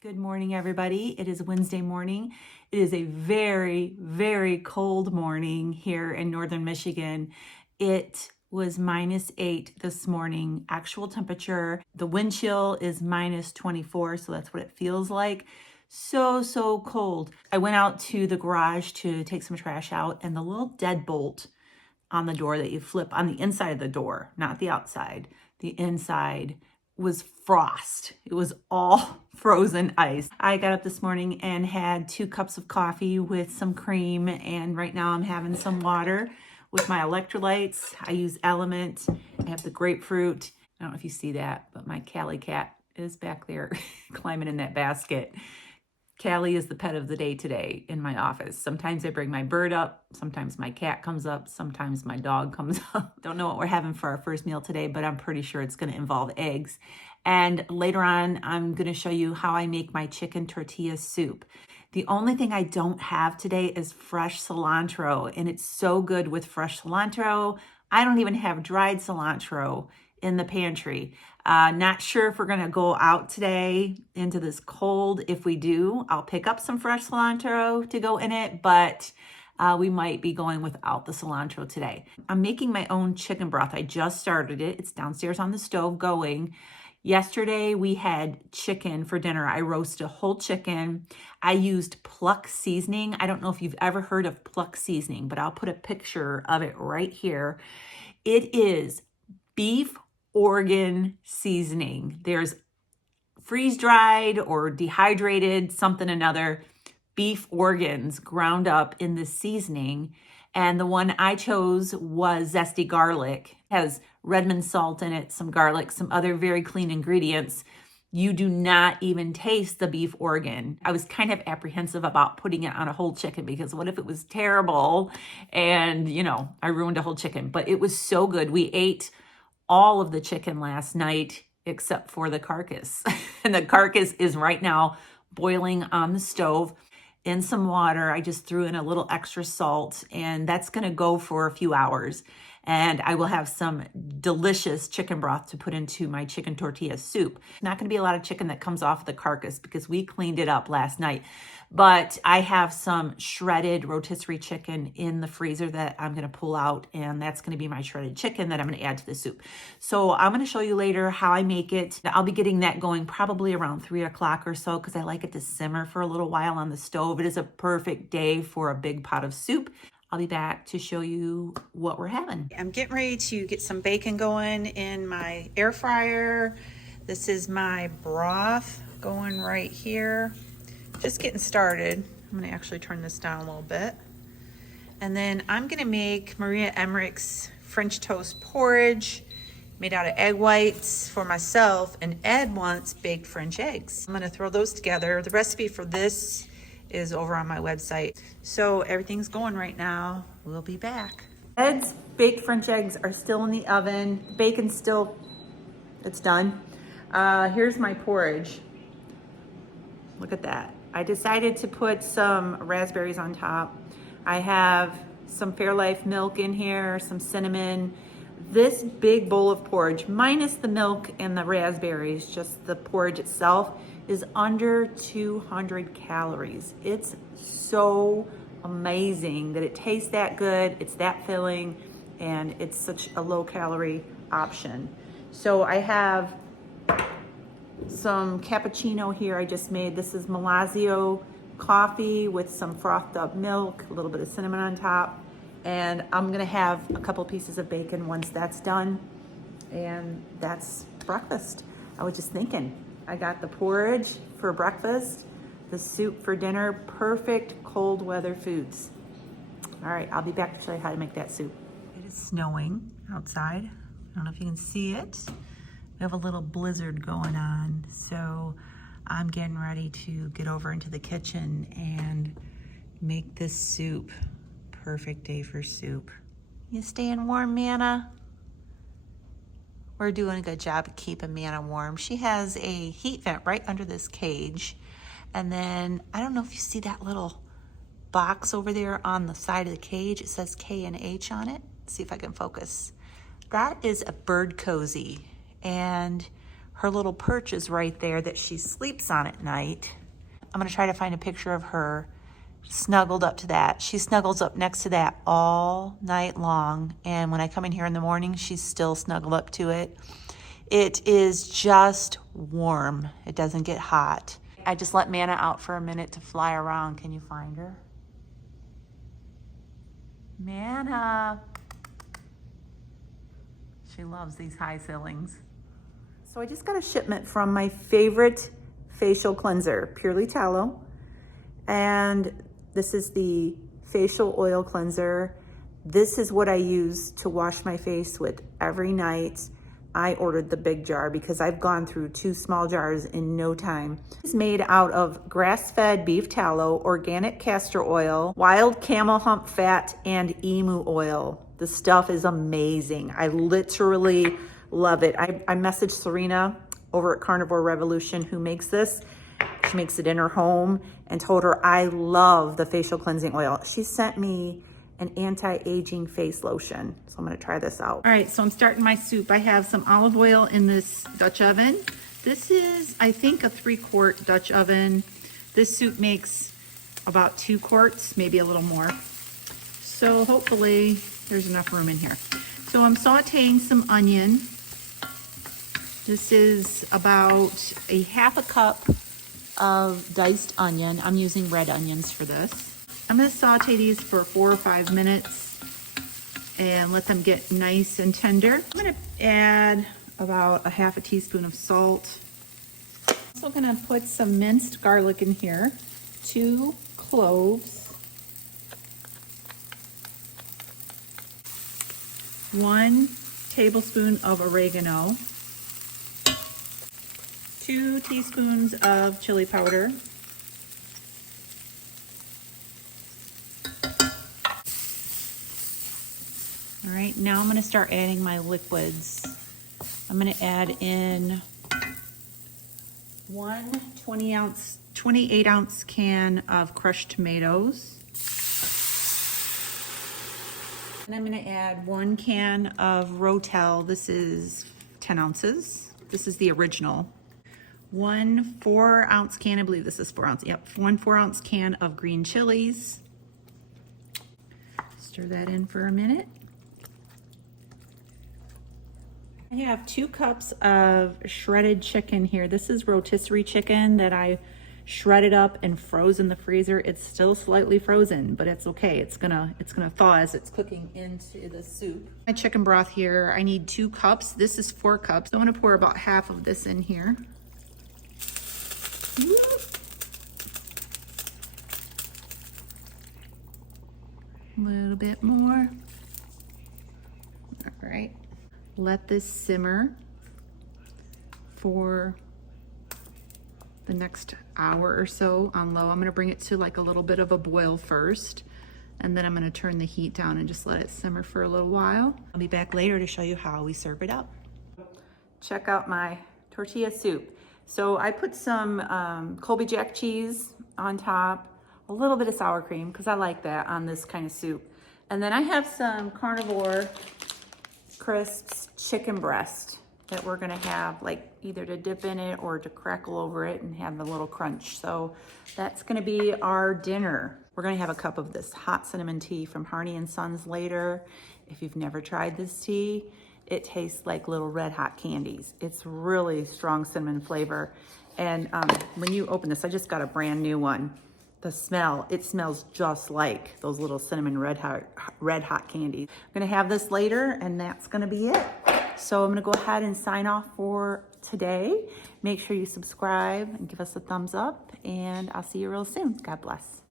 Good morning, everybody. It is Wednesday morning. It is a very, very cold morning here in northern Michigan. It was -8 this morning, actual temperature. The wind chill is -24, so that's what it feels like. So cold. I went out to the garage to take some trash out, and the little deadbolt on the door that you flip on the inside of the door, not the outside, the inside was frost. It was all frozen ice. I got up this morning and had 2 cups of coffee with some cream, and right now I'm having some water with my electrolytes. I use Element. I have the grapefruit. I don't know if you see that, but my Callie cat is back there climbing in that basket. Callie is the pet of the day today in my office. Sometimes I bring my bird up, sometimes my cat comes up, sometimes my dog comes up. Don't know what we're having for our first meal today, but I'm pretty sure it's going to involve eggs. And later on, I'm going to show you how I make my chicken tortilla soup. The only thing I don't have today is fresh cilantro, and it's so good with fresh cilantro. I don't even have dried cilantro in the pantry. Not sure if we're gonna go out today into this cold. If we do, I'll pick up some fresh cilantro to go in it, but we might be going without the cilantro today. I'm making my own chicken broth. I just started it. It's downstairs on the stove going. Yesterday we had chicken for dinner. I roasted a whole chicken. I used Pluck seasoning. I don't know if you've ever heard of Pluck seasoning, but I'll put a picture of it right here. It is beef organ seasoning. There's freeze-dried or dehydrated something another beef organs ground up in this seasoning. And the one I chose was zesty garlic. It has Redmond salt in it, some garlic, some other very clean ingredients. You do not even taste the beef organ. I was kind of apprehensive about putting it on a whole chicken because what if it was terrible and, I ruined a whole chicken. But it was so good. We ate all of the chicken last night except for the carcass. And the carcass is right now boiling on the stove in some water. I just threw in a little extra salt, and that's going to go for a few hours. And I will have some delicious chicken broth to put into my chicken tortilla soup. Not going to be a lot of chicken that comes off the carcass because we cleaned it up last night. But I have some shredded rotisserie chicken in the freezer that I'm going to pull out, and that's going to be my shredded chicken that I'm going to add to the soup. So I'm going to show you later how I make it. I'll be getting that going probably around 3 o'clock or so because I like it to simmer for a little while on the stove. It is a perfect day for a big pot of soup. I'll be back to show you what we're having. I'm getting ready to get some bacon going in my air fryer. This is my broth going right here. Just getting started. I'm gonna actually turn this down a little bit. And then I'm gonna make Maria Emmerich's French toast porridge made out of egg whites for myself, and Ed wants baked French eggs. I'm gonna throw those together. The recipe for this is over on my website. So everything's going right now. We'll be back. Ed's baked French eggs are still in the oven. Bacon's still, it's done. Here's my porridge. Look at that. I decided to put some raspberries on top. I have some Fairlife milk in here, some cinnamon. This big bowl of porridge, minus the milk and the raspberries, just the porridge itself, is under 200 calories. It's so amazing that it tastes that good, it's that filling, and it's such a low calorie option. So I have some cappuccino here I just made. This is Malazio coffee with some frothed up milk, a little bit of cinnamon on top. And I'm gonna have a couple pieces of bacon once that's done. And that's breakfast. I was just thinking, I got the porridge for breakfast, the soup for dinner, perfect cold weather foods. All right, I'll be back to show you how to make that soup. It is snowing outside. I don't know if you can see it. We have a little blizzard going on, so I'm getting ready to get over into the kitchen and make this soup. Perfect day for soup. You staying warm, Manna? We're doing a good job of keeping Manna warm. She has a heat vent right under this cage. And then, I don't know if you see that little box over there on the side of the cage. It says K and H on it. Let's see if I can focus. That is a bird cozy. And her little perch is right there that she sleeps on at night. I'm gonna try to find a picture of her snuggled up to that. She snuggles up next to that all night long. And when I come in here in the morning, she's still snuggled up to it. It is just warm. It doesn't get hot. I just let Manna out for a minute to fly around. Can you find her? Manna. She loves these high ceilings. So I just got a shipment from my favorite facial cleanser, Purely Tallow. And this is the facial oil cleanser. This is what I use to wash my face with every night. I ordered the big jar because I've gone through 2 small jars in no time. It's made out of grass-fed beef tallow, organic castor oil, wild camel hump fat, and emu oil. The stuff is amazing. I literally love it. I messaged Serena over at Carb Revelation who makes this. She makes it in her home, and told her I love the facial cleansing oil. She sent me an anti-aging face lotion. So I'm gonna try this out. All right, so I'm starting my soup. I have some olive oil in this Dutch oven. This is, I think, a 3-quart Dutch oven. This soup makes about 2 quarts, maybe a little more. So hopefully there's enough room in here. So I'm sauteing some onion. This is about a 1/2 cup of diced onion. I'm using red onions for this. I'm gonna saute these for 4 or 5 minutes and let them get nice and tender. I'm gonna add about a 1/2 teaspoon of salt. Also gonna put some minced garlic in here, 2 cloves, 1 tablespoon of oregano, 2 teaspoons of chili powder, all right, now I'm going to start adding my liquids. I'm going to add in 1 28-ounce can of crushed tomatoes. And I'm going to add 1 can of Rotel. This is 10 ounces. This is the original. 1 4-ounce can, I believe this is 4 ounce. Yep, 1 4-ounce can of green chilies. Stir that in for a minute. I have 2 cups of shredded chicken here. This is rotisserie chicken that I shredded up and froze in the freezer. It's still slightly frozen, but it's okay. It's gonna thaw as it's cooking into the soup. My chicken broth here, I need 2 cups. This is 4 cups. So I'm gonna pour about half of this in here. A little bit more. All right. Let this simmer for the next hour or so on low. I'm going to bring it to like a little bit of a boil first, and then I'm going to turn the heat down and just let it simmer for a little while. I'll be back later to show you how we serve it up. Check out my tortilla soup. So I put some Colby Jack cheese on top, a little bit of sour cream because I like that on this kind of soup. And then I have some Carnivore Crisps chicken breast that we're gonna have like either to dip in it or to crackle over it and have a little crunch. So that's gonna be our dinner. We're gonna have a cup of this hot cinnamon tea from Harney & Sons later. If you've never tried this tea, it tastes like little red hot candies. It's really strong cinnamon flavor. And when you open this, I just got a brand new one. The smell, it smells just like those little cinnamon red hot candies. I'm gonna have this later and that's gonna be it. So I'm gonna go ahead and sign off for today. Make sure you subscribe and give us a thumbs up, and I'll see you real soon. God bless.